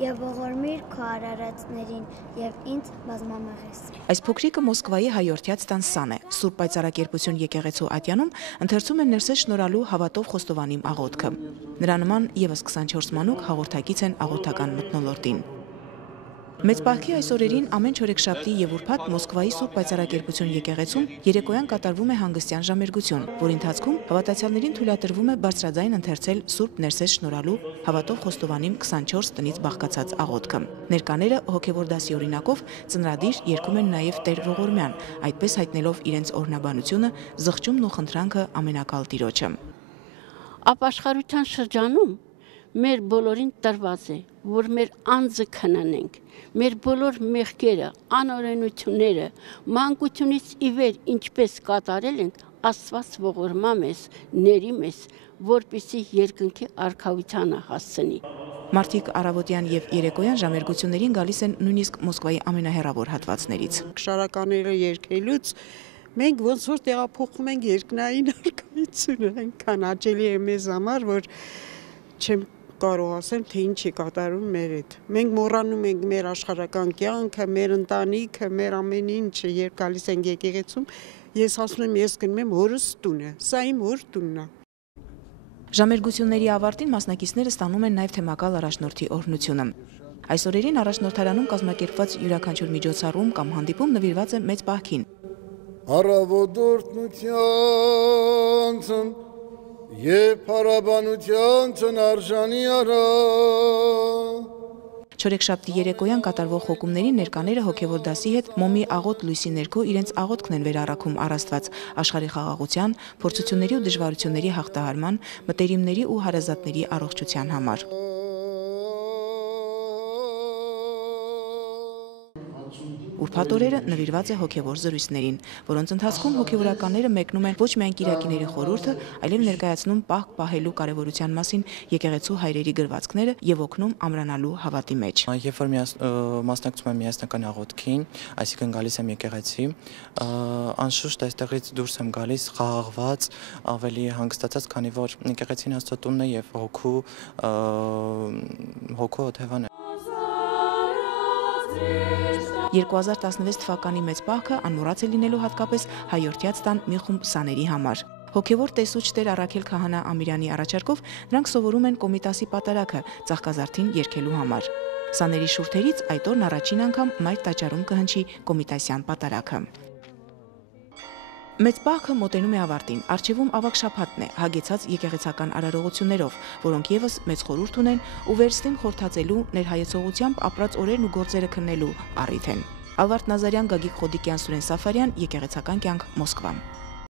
եւ ողորմիր քո արարածներին եւ ինձ բազմամեղես։ Այս փոքրիկը Մոսկվայի հայորդյաց տան սան է։ Սուրբ Պայծառակերպություն եկեղեցու ատյանում ընթերցում են Ներսես շնորհալու հավատով Խոստովանիմ աղոթքը։ Նրա նման եւս 24 մանուկ հաղորդակից են աղոթական մթնոլորտին։ Մեծ Պահքի այս օրերին ամեն չորեքշաբթի եւ ուրբաթ Մոսկվայի Սուրբ Պայծառակերպություն եկեղեցում երեկոյան կատարվում է հանգստյան ժամերգություն, որի ընթացքում հավատացյալներին թույլատրվում է բարձրաձայն ընթերցել Սուրբ Ներսես շնորհալու հավատով Խոստովանիմ 24 տնից բաղկացած աղոթքը։ Ներկաները հոգևոր դասի օրինակով ծնրադիր երգում են նաեւ Տեր Ողորմյան, այդպես հայտնելով իրենց օրհնաբանությունը, զղջումն ու խնդրանքը ամենակալ Տիրոջը։ Ապաշխարության շրջանում մեր բոլորին տրված է, որ մեր անձը քննենք, մեր բոլոր մեղքերը, անօրենությունները, մանկությունից ի վեր ինչպես կատարել ենք, Աստված ողորմա մեզ, ների մեզ, որպեսզի երկնքի արքայությանը հասցնի։ Մարդիկ առավոտյան եւ երեկոյան ժամերգություններին գալիս են նույնիսկ Մոսկվայի ամենահեռավոր հատվածներից։ Շարականները երգելուց մենք ոնց որ տեղափոխում ենք երկնային արքայությունը, այնքան հաճելի է մեզ համար, որ չեմ կարող ասեմ, թե ինչ է կատարում մեր հետ։ Մենք մոռանում ենք մեր աշխարհական կյանքը, մեր ընտանիքը, մեր ամեն ինչը, երբ գալիս ենք եկեղեցում, ես ասում եմ, ես գնում եմ հորս տունը, սա իմ հոր տունն է։ Ժամերգությունների ավարտին մասնակիցները ստանում են նաև թեմակալ առաջնորդի օրհնությունը։ Այս օրերին առաջնորդարանում կազմակերպված յուրաքանչյուր միջոցառում կամ հանդիպում նվիրված է Մեծ Պահքին։ Եվ հարաբանության ծնարժանի արա։ Չորեքշաբթի երեկոյան կատարվող հոգումների ներկաները հոգևոր դասի հետ մոմի աղոտ լույսի ներքո իրենց աղոթքն են վերառաքում առ Աստված աշխարհի խաղաղության, փորձությունների ու դժվարությունների հաղթահարման, մտերիմների ու հարազատների առողջության համար։ Ուրբաթ օրերը նվիրված է հոգևոր զրույցներին, որոնց ընթացքում հոգևորականները մեկնում են ոչ միայն կիրակիների խորհուրդը, այլև ներկայացնում պահք պահելու կարևորության մասին եկեղեցու հայրերի գրվածքները եւ օգնում ամրանալու հավատի մեջ։ Երբ որ մասնակցում եմ միասնական աղոթքին, այսինքն գալիս եմ եկեղեցի, անշուշտ այստեղից դուրս եմ գալիս խաղաղված, ավելի հանգստացած, քանի որ եկեղեցին Աստծո տունն է եւ հոգու օթևան է։ 2016 թվականի Մեծ Պահքը անմոռաց է լինելու հատկապես հայորդյաց տան մի խումբ սաների համար։ Հոգևոր տեսուչ Տեր Առաքել Քահանա Ամիրյանի առաջարկով նրանք սովորում են Կոմիտասի պատարագը ծաղկազարդին երգելու համար։ Սաների շուրթերից այդ օրն առաջին անգամ մայր տաճարում կհնչի Կոմիտասյան պատարագը։ Մեծ Պահքը մոտենում է ավարտին, առջևում ավագ շաբաթն է, հագեցած եկեղեցական արարողություններով, որոնք եւս մեծ խորհուրդ ունեն ու վերստին խորհրդածելու ներհայեցողությամբ ապրած օրերն ու գործերը քննելու առիթ են։ Ալվարդ Նազարյան, Գագիկ Խոդիկյան, Սուրեն Սաֆարյան, Եկեղեցական կյանք, Մոսկվա։